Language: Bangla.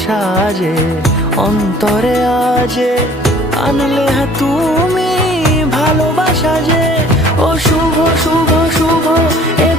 সাজে অন্তরে আজে আনলে হ্যাঁ তুমি ভালোবাসা যে ও শুভ শুভ শুভ এ